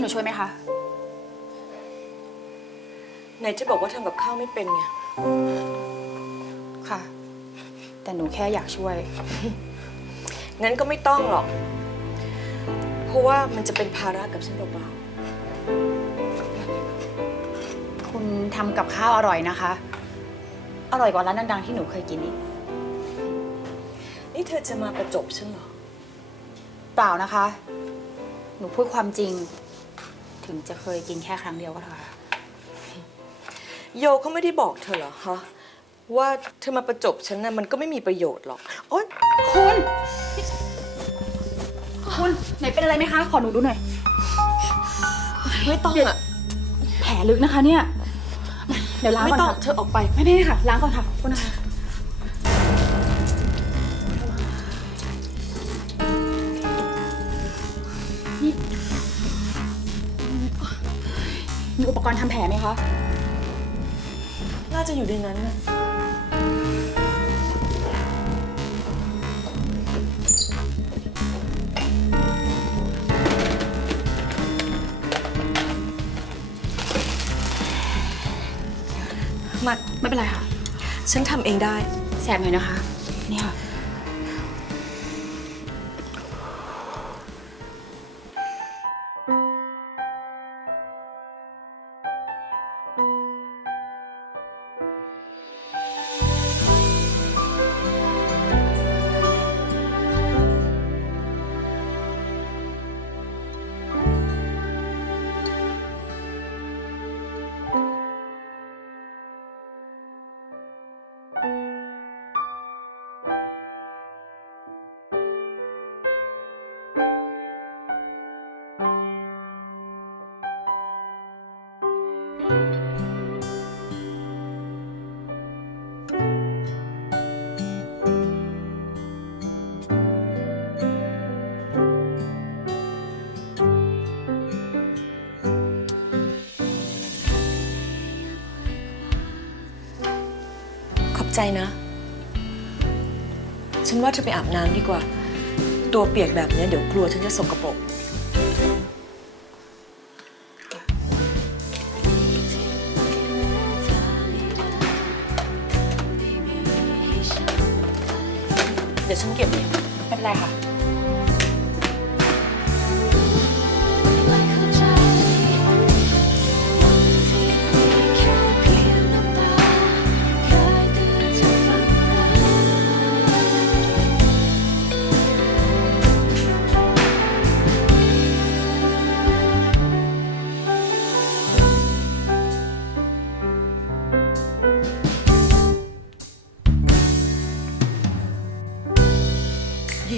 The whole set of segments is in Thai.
หนูช่วยไหมคะ ไหนจะบอกว่าทำกับข้าวไม่เป็นไง ค่ะ แต่หนูแค่อยากช่วย งั้นก็ไม่ต้องหรอก เพราะว่ามันจะเป็นภาระกับฉันเปล่าคุณทำกับข้าวอร่อยนะคะ อร่อยกว่าร้านดังๆที่หนูเคยกินอีก ๆนี่เธอจะมาประจบฉันเหรอ เปล่านะคะ หนูพูดความจริง ถึงจะเคยกินแค่ครั้งเดียวก็เถอะค่ะโยเขาไม่ได้บอกเธอเหรอฮะว่าเธอมาประจบฉันนะมันก็ไม่มีประโยชน์หรอกโอ๊ยคุณคุณไหนเป็นอะไรไหมคะ ขอหนูดูหน่อย ไม่ต้องอะแผลลึกนะคะเนี่ย เดี๋ยวล้างก่อนต้องค่ะเธอออกไปไม่ไม่ค่ะ ล้างก่อนค่ะขอบคุณนะคะ มีอุปกรณ์ทำแผลไหมคะ น่าจะอยู่ในนั้นนะมาไม่เป็นไรค่ะ ฉันทำเองได้ แสบหน่อยนะคะ นี่ค่ะ ใจนะ ฉันว่าเธอไปอาบน้ำดีกว่า ตัวเปียกแบบนี้เดี๋ยวกลัวฉันจะสกปรกเดี๋ยวฉันเก็บเองไม่เป็นไรค่ะ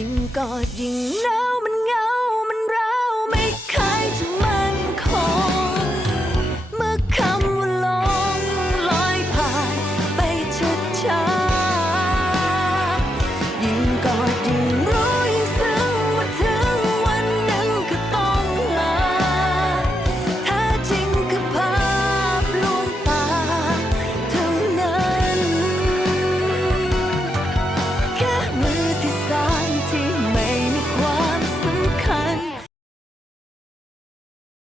ยิ่งกอดยิ่งหนาวมัน